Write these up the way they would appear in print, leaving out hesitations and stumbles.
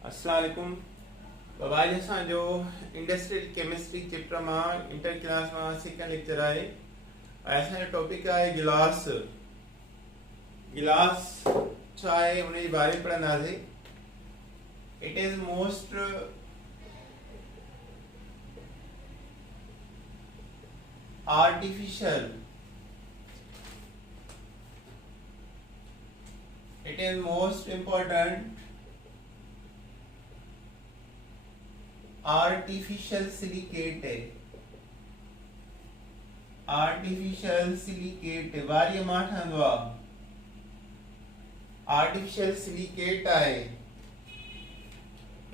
अस्सलाम वालेकुम। अॼु असांजो इंडस्ट्रियल केमिस्ट्री चैप्टर में इंटर क्लास में सेकेंड लेक्चर है। असांजो टॉपिक है गिलास। गिलास छा है उन बारे में पढ़ंदासीं। It is most artificial, it is most important artificial silicate है। artificial silicate वारी मां ठहंदो आहे। artificial silicate आहे।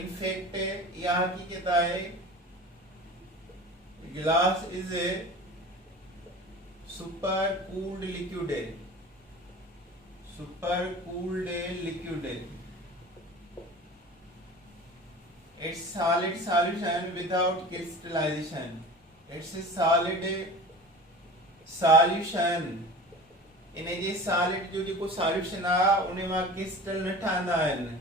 in fact इहा हकीकत आहे glass is a super cooled liquid है। super cooled liquid है। It's solid solution without crystallization. It's a solid solution। In J solid जो जेको solution आहे उन मां क्रिस्टल न ठहंदा आहिनि।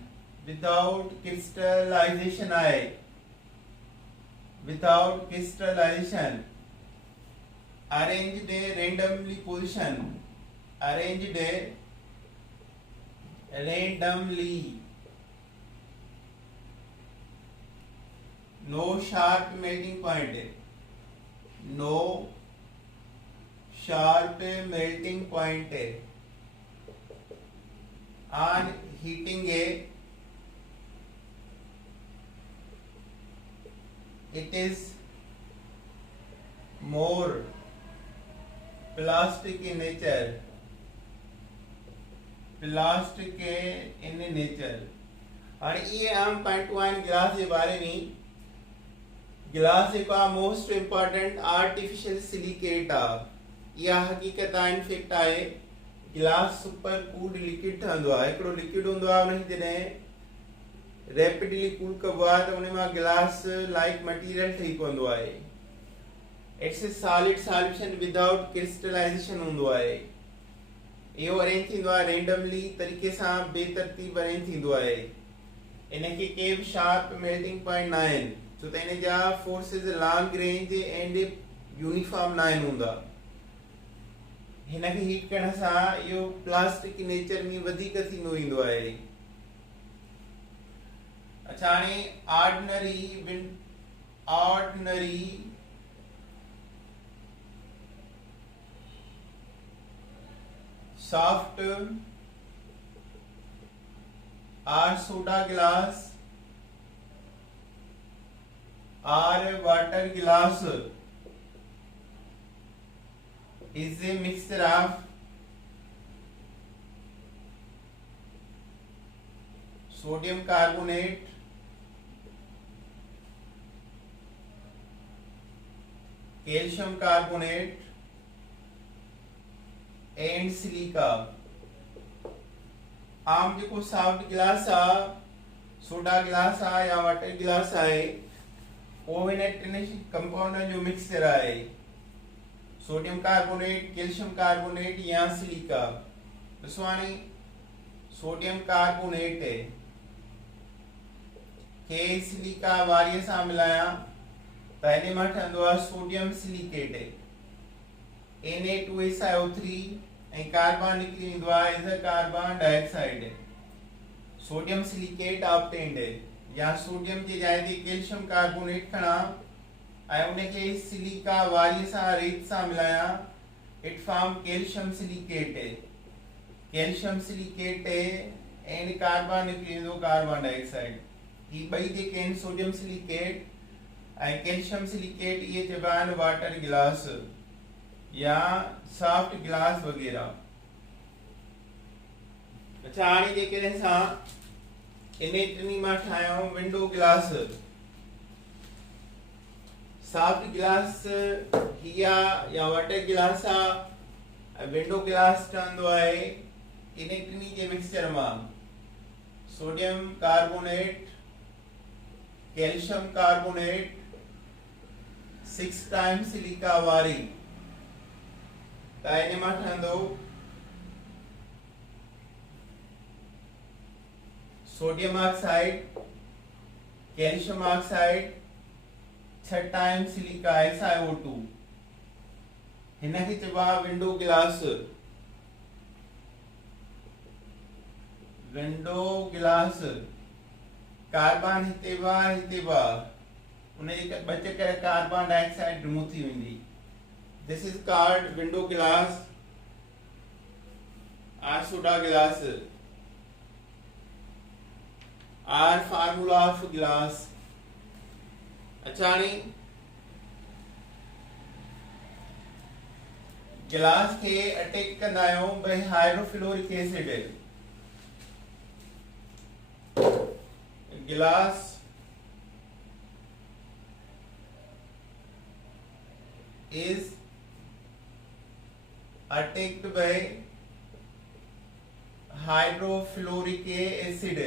without crystallization आहे। without crystallization। arranged randomly position। arranged randomly। no sharp melting point है। no sharp melting point है। on heating है it is more plastic in nature। Plastic in nature. और ये आम पॉइंट आहिनि गिलास जे बारे में। गिलास जेको आहे मोस्ट इम्पोर्टेंट आर्टिफिशियल सिलिकेट आहे। इहा हकीकत आहे इन फैक्ट आहे गिलास सुपर कूल्ड लिक्विड ठहंदो आहे। हिकिड़ो लिक्विड हूंदो आहे उन खे जॾहिं रैपिडली कूल कबो आहे त उन मां गिलास लाइक मटीरियल ठही पवंदो आहे। It's a solid solution without crystallization हूंदो आहे। इहो अरेंज थींदो आहे रेंडमली तरीक़े सां, बेतरतीब अरेंज थींदो आहे। इनखे के बि शार्प मेल्टिंग पॉइंट न आहिनि छो त इन जा forces long range and uniform न आहिनि हूंदा। हिनखे हीट करण सां इहो प्लास्टिक नेचर में वधीक थींदो ईंदो आहे। अच्छा हाणे ordinary soft or soda glass or water glass is a mixture of sodium carbonate, calcium carbonate and silica। आम जेको सॉफ्ट गिलास आहे, सोडा गिलास आहे या वाटर गिलास आहे, उहो हिन टिनि कंपाउंडनि जो मिक्सचर आहे। सोडियम कार्बोनेट, कैल्शियम कार्बोनेट या सिलिका। ॾिसो हाणे सोडियम कार्बोनेट खे सिलिका वारीअ सां मिलायां त हिन मां ठहंदो आहे सोडियम सिलिकेट। Na2SiO3 ऐं कार्बन निकिरी ईंदो आहे as a carbon dioxide. Sodium silicate obtained या सोडियम जे जाइ ते कैल्शियम कार्बोनेट खणा ऐं उनखे सिलिका वारीअ सां रेत सां मिलायां, it form calcium silicate. Calcium silicate and carbon निकिरी ईंदो कार्बन डाइऑक्साइड। ही ॿई जेके आहिनि सोडियम सिलिकेट ऐं कैल्शियम सिलिकेट, इहे चइबा आहिनि वाटर गिलास या सॉफ्ट गिलास वगैरह। अच्छा हाणे जेकॾहिं असां इन टिनी मां ठाहियूं विंडो गिलास। सॉफ्ट गिलास हिया या वाटर गिलास आहे ऐं विंडो गिलास ठहंदो आहे इन टिनी जे मिक्सचर मां। Sodium carbonate, calcium carbonate, 6 times silica वारी त इन मां ठहंदो sodium oxide calcium oxide 6 times silica SiO2 हिन खे चइबो आहे विंडो गिलास। विंडो गिलास कार्बन हिते बा उन जे बचे करे कार्बन डाइऑक्साइड रिमूव थी वेंदी। दिस इज कॉल्ड विंडो गिलास आर सोडा गिलास आर फार्मूला ऑफ गिलास। अच्छा नहीं गिलास के अटैक कंदा आहियूं भाई हाइड्रोफ्लोरिक एसिड। गिलास is attacked by hydrofluoric acid।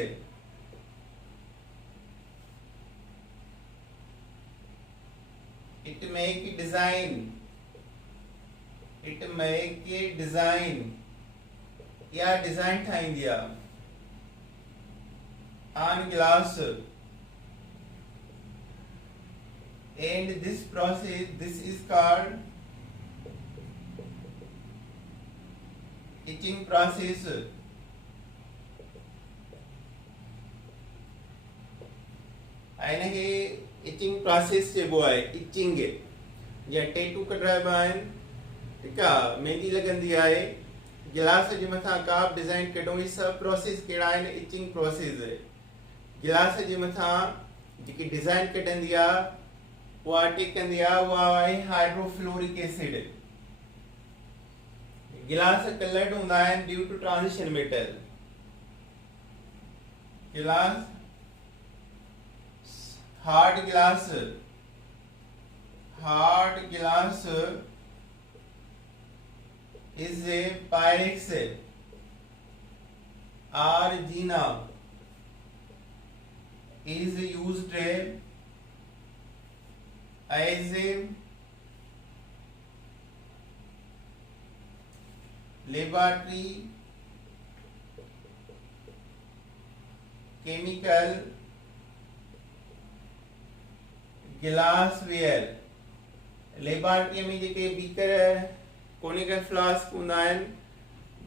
it make design या डिजाइन ठाहींदी आहे on glass and this is called etching process। आइने खे etching process चइबो आहे। etching या टैटू कढाइबा आहिनि ठीकु आहे मेहंदी लॻंदी आहे गिलास जे मथां का बि डिज़ाइन कढूं ही सभु प्रोसेस कहिड़ा आहिनि etching process। गिलास जे मथां जेकी डिज़ाइन कढंदी आहे उहा अटैक कंदी आहे उहा आहे हाइड्रोफ्लोरिक एसिड। गिलास कलर्ड हूंदा आहिनि ड्यू टू ट्रांजिशन मेटल। गिलास हार्ड गिलास is a pyrex or Gina is used as a laboratory chemical glassware। Laboratory में जेके बीकर कोनिकल फ्लास्क हूंदा आहिनि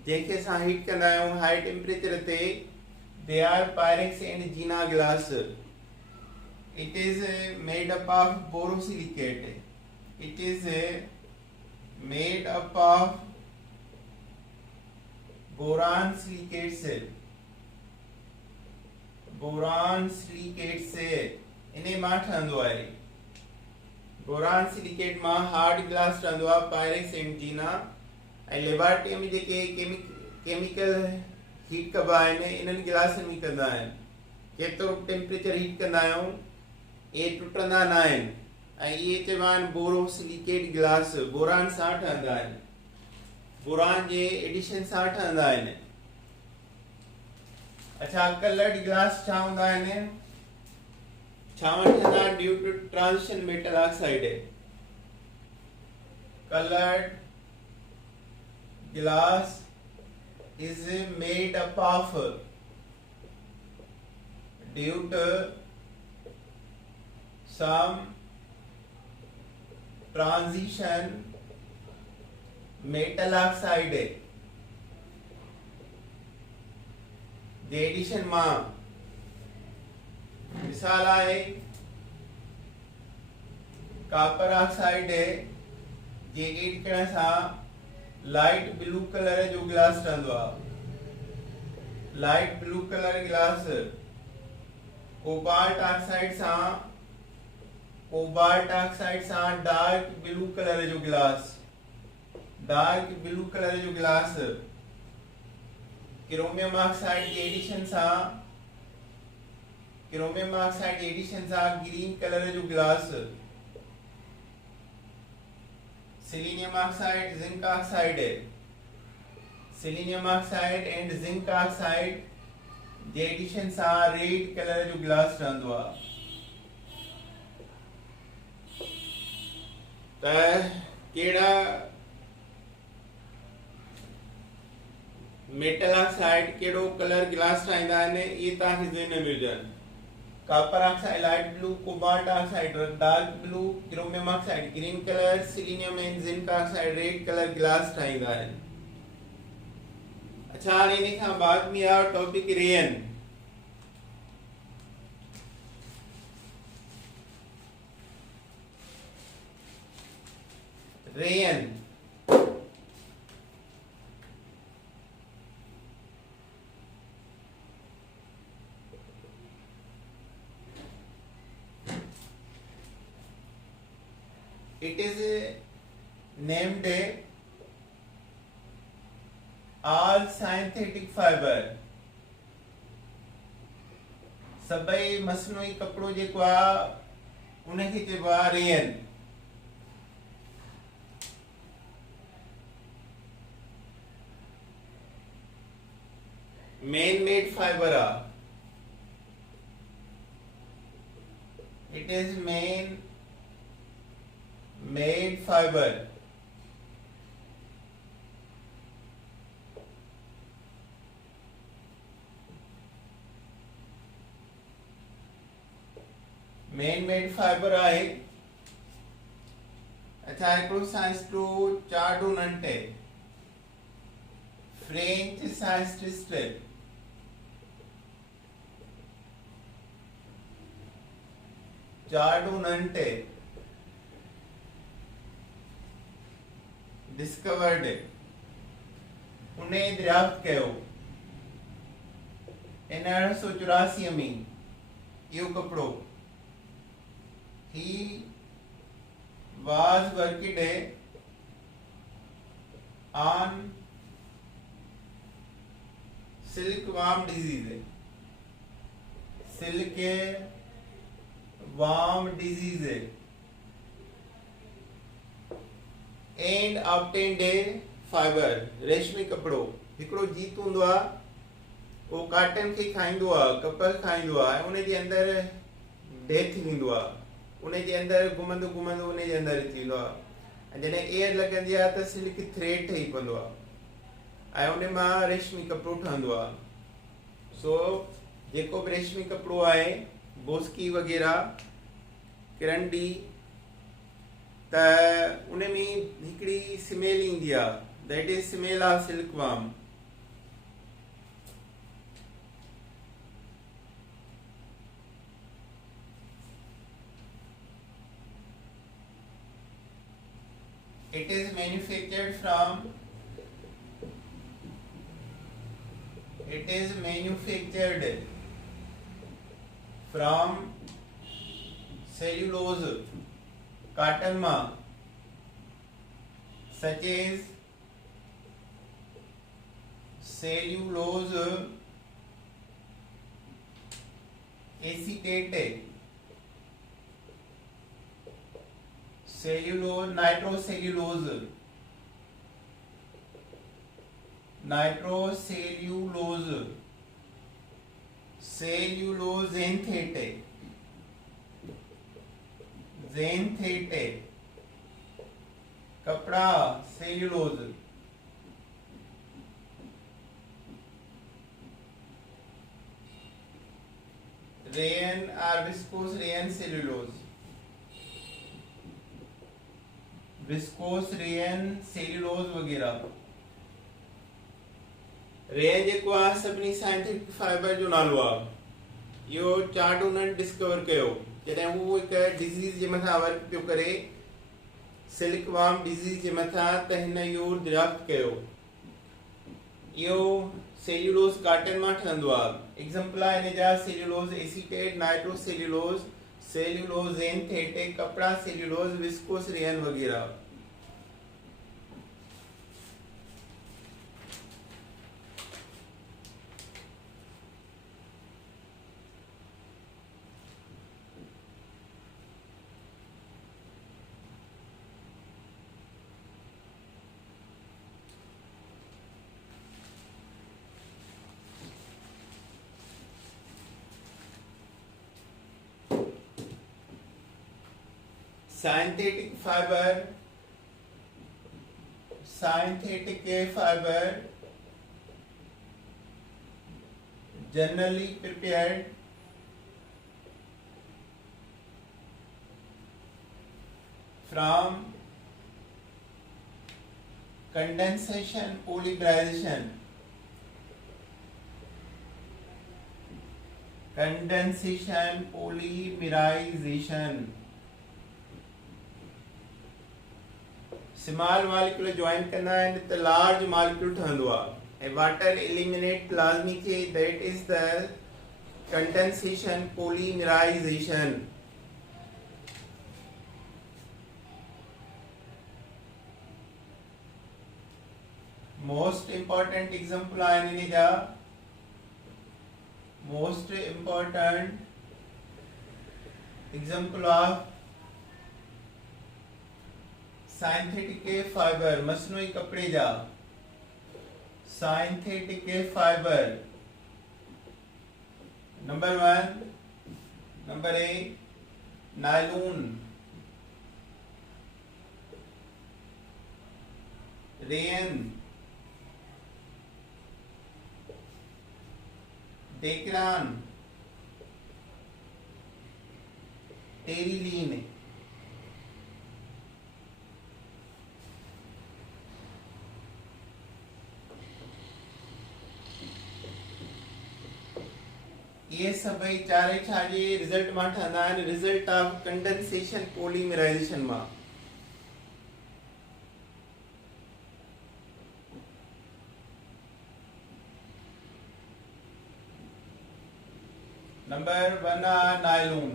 जंहिंखे असां हीट कंदा आहियूं हाई टेम्परेचर ते they are Pyrex and Jena glass. It is made up of borosilicate. It is made up of boron silicate से इन्हे मां ठहंदो आहे। बोरान सिलिकेट मां हार्ड ग्लास ठहंदो आहे पायरेक्स एंड जीना। ऐं लेबोरेटरी में जेके केमिकल हीट कबा आहिनि इन्हनि गिलासनि में कंदा आहिनि। केतिरो टेम्परेचर हीट कंदा आहियूं इहे टुटंदा न आहिनि ऐं इहे चइबा आहिनि बोरोसिलिकेट गिलास। बोरान सां ठहंदा आहिनि बोरान जे एडिशन सां ठहंदा आहिनि। अच्छा कलर्ड गिलास छा हूंदा आहिनि due to transition metal oxide. colored glass is made up of due to some transition metal oxide the addition मा मिसाल आहे कॉपर ऑक्साइड जे एड करण सां लाइट ब्लू कलर जो गिलास ठहंदो आहे। लाइट ब्लू कलर गिलास कोबाल्ट ऑक्साइड सां डार्क ब्लू कलर जो गिलास। डार्क ब्लू कलर जो गिलास क्रोमियम ऑक्साइड जे एडिशन सां ग्रीन कलर जो गिलास। Selenium oxide zinc oxide and zinc oxide जे एडिशन सां रेड कलर जो गिलास ठहंदो आहे। त कहिड़ा मेटल ऑक्साइड कहिड़ो कलर गिलास ठाहींदा आहिनि इहे तव्हांखे ज़हन में हुजनि। copper oxide light blue, cobalt oxide dark blue, chromium oxide green color, selenium and zinc oxide red color glass ठाहींदा आहिनि। अच्छा हाणे इन खां बाद में आहे topic rayon. Rayon it is named all synthetic fiber सभई मसनूई कपड़ो जेको आहे उनखे चइबो आहे rayon. man made fiber are, it is man made fiber man made fiber आहे। अच्छा हिकिड़ो scientist Chardonnet French scientist Chardonnet discovered उन्हें दरियाफ्त कयो इन 1884 में इहो कपिड़ो। he was worked on silkworm disease and obtained a fiber रेशमी कपड़ो। हिकिड़ो जीत हूंदो आहे उहो काटन खे खाईंदो आहे, कपह खाईंदो आहे, उन जे अंदरि डेथ थींदो आहे, उन जे अंदरि घुमंदो घुमंदो उन जे अंदरि अची वेंदो आहे। ऐं जॾहिं एयर लॻंदी आहे त सिल्क थ्रेड ठही पवंदो आहे ऐं उन मां रेशमी कपिड़ो ठहंदो आहे। सो जेको बि रेशमी कपिड़ो आहे बोस्की वग़ैरह किरंडी त उन में हिकिड़ी स्मेल ईंदी आहे, that is smell of silkworm. It is manufactured from cellulose cotton ma such as cellulose acetate, cellulose nitrocellulose xanthate कपड़ा सेल्यूलोज। रेयन और viscose rayon cellulose, viscose rayon cellulose वगैरह। रेयन जेको आहे सभिनी साइंटिफिक फाइबर जो नालो आहे। इहो चार्डो उन्हनि डिस्कवर कयो जॾहिं हू हिकु डिज़ीज़ जे मथां वर्क पियो करे, सिल्कवर्म डिज़ीज़ जे मथां, त हिन इहो दरियाफ्त कयो। इहो सेल्यूलोज काटन मां ठहंदो आहे। एग्जाम्पल आहे हिन जा cellulose acetate, nitrocellulose, cellulose xanthate, कपड़ा सेल्यूलोज, विस्कोस रेयन वगैरह। synthetic fiber generally prepared from condensation polymerization. Condensation polymerization. Small molecule join करना है तो large molecule ठहंदो आहे. Water eliminate plasmi के, that is the condensation polymerization. Most important example आहे ने जा. Most important example of synthetic fiber, मसनूई कपड़े जा. Synthetic fiber. Number 1, number A, nylon, rayon, Dacron, Terylene. ये सभई चारे छाजे रिजल्ट मां ठहंदा आहिनि रिजल्ट ऑफ कंडेंसेशन पॉलीमराइजेशन मां. Number 1 nylon.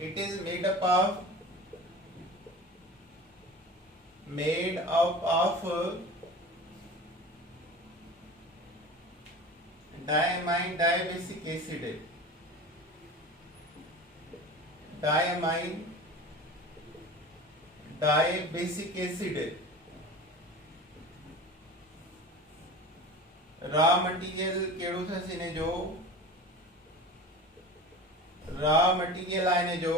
It is made up of diamine dibasic acid. Diamine dibasic acid. Raw material केड़ो थसे ने जो रॉ मटेरियल आने जो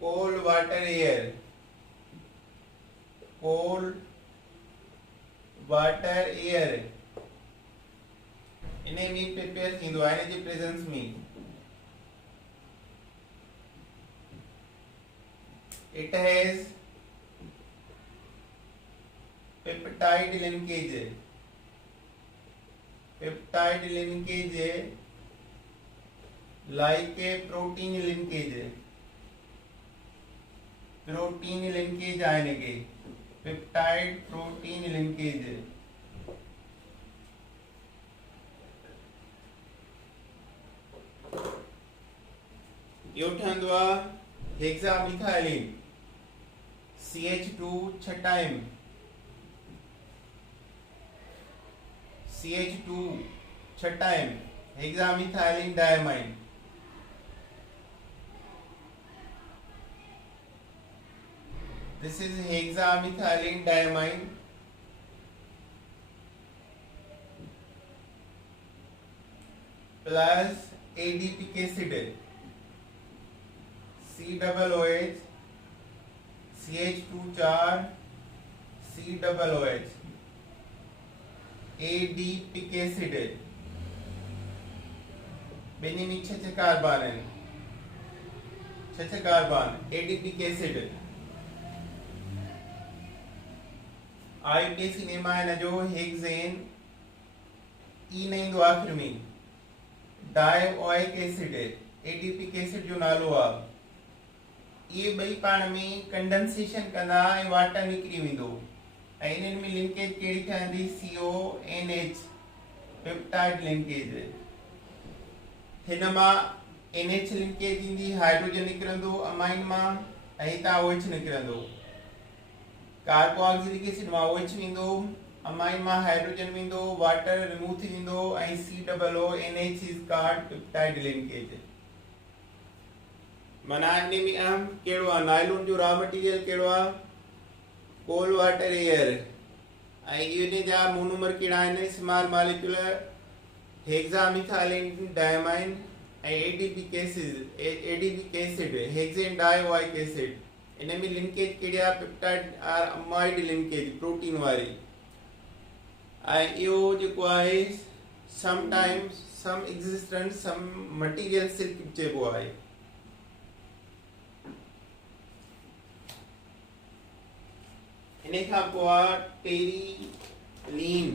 coal water air. Coal water air इन्हें मी प्रिपेयर थींदो आहे इन जे प्रेजेंस में. It has peptide linkage. Peptide linkage like a protein linkage. Protein linkage आने के peptide protein linkage. यो ठहंदो आहे हेक्सामिथाइलिन CH2 छटाइम. CH2 छटाइम hexamethylene diamine. This is hexamethylene diamine. Plus ADP acid. COOH CH2 4 COOH ADP acid. Beni में 6 carbon है. 6 carbon ADP acid. IP cinema है ना जो हेक्सेन ई नहीं दो आखिर में डायोइक एसिड एडीपी एसिड जो नालो आ. ये बई पाण में कंडेंसेशन कंदा ऐं वाटर निकरी वेंदो ऐं इन्हनि में लिंकेज कहिड़ी ठहंदी CONH पेप्टाइड लिंकेज. हिन मां NH लिंकेज ईंदी हाइड्रोजन निकिरंदो अमाइन मां ऐं हितां OH निकिरंदो. कार्बोक्सिलिक एसिड मां OH वेंदो अमाइन मां हाइड्रोजन वेंदो वाटर रिमूव थी वेंदो ऐं COONH is called peptide linkage. माना इन में अहम केड़ो आ नायलॉन जो रॉ मटेरियल केड़ो आ कोल्ड वाटर एयर ऐं इने जा मोनोमर केड़ा आहिनि स्मॉल मॉलिक्यूलर हेक्सामिथाइलिन डायमाइन ऐं ADP acid hexane dioic acid. इनमें लिंकेज केड़ी आ peptide are amide linkage protein वारी. यो जेको आहे sometimes some existent some material silk चइबो आहे। इन खां पोइ आहे टेरीलीन,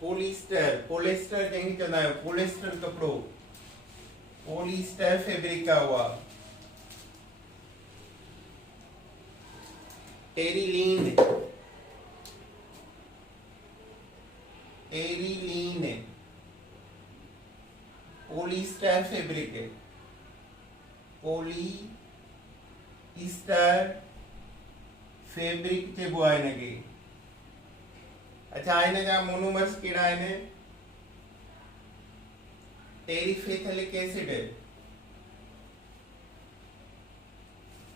पोलिस्टर, पोलिस्टर जंहिंखे चवंदा आहियूं पोलिस्टर कपिड़ो, पोलिस्टर फैब्रिक का हुआ टेरीलीन, टेरीलीन पोलिस्टर फैब्रिक है, पोलिस्टर फैब्रिक चइबो आहे हिनखे। अच्छा हिन जा मोनोमर्स कहिड़ा आहिनि? Terephthalic acid,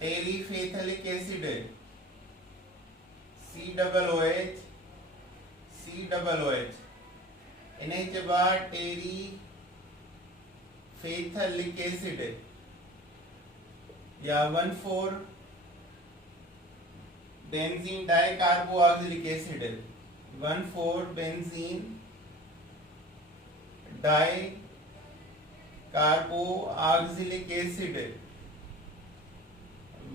terephthalic acid COOH, COOH इन्हें चइबो आहे टेरिफेथलिक एसिड या 1,4 benzene dicarboxylic acid, 1,4 benzene dicarboxylic acid,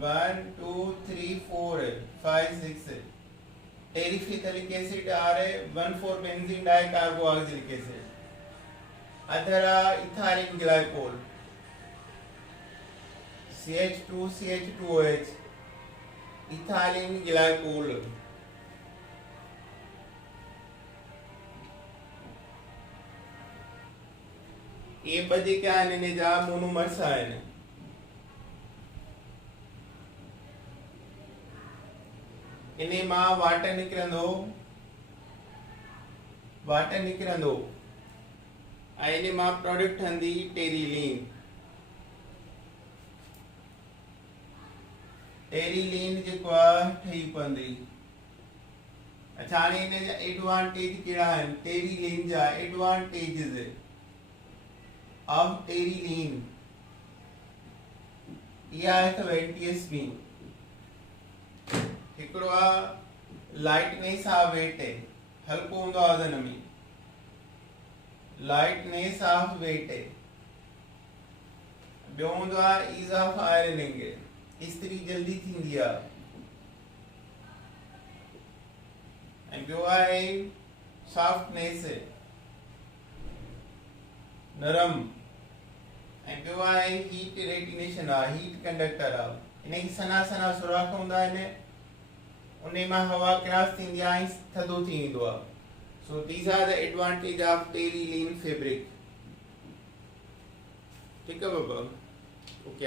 1 2 3 4 5 6 terephthalic acid आ रहे 1,4 बेंजीन डाइकार्बोक्सिलिक एसिड। अदरा ethylene glycol CH2CH2OH ethylene glycol. ये बजे क्या आने जा मोनोमर्स आने। इन्हें मां वाटर निकरंदो, वाटर निकरंदो इन्हें मां प्रोडक्ट हंदी टेरीलीन, टेरीलीन जेको आहे ठही पवंदी। अच्छा हाणे इन जा एडवांटेज कहिड़ा आहिनि? टेरीलीन जा एडवांटेजेस ऑफ टेरीलीन इहा आहे त एंटीएसपी हिकिड़ो आहे लाइटनेस ऑफ वेट, हल्को हूंदो आहे वज़न में, लाइटनेस ऑफ वेट। ॿियो हूंदो आहे ईज़ ऑफ आयरनिंग, इस्त्री जल्दी थींदी आहे। ऐं ॿियो आहे सॉफ्टनेस, नरम। ऐं ॿियो आहे हीट रेटिनेशन आहे, हीट कंडक्टर आहे। इनखे सना सना सुराख हूंदा आहिनि, उन मां हवा क्रॉस थींदी आहे ऐं थधो थी वेंदो आहे। So these are the advantage of terylene fabric. ठीक है बाबा, ओके।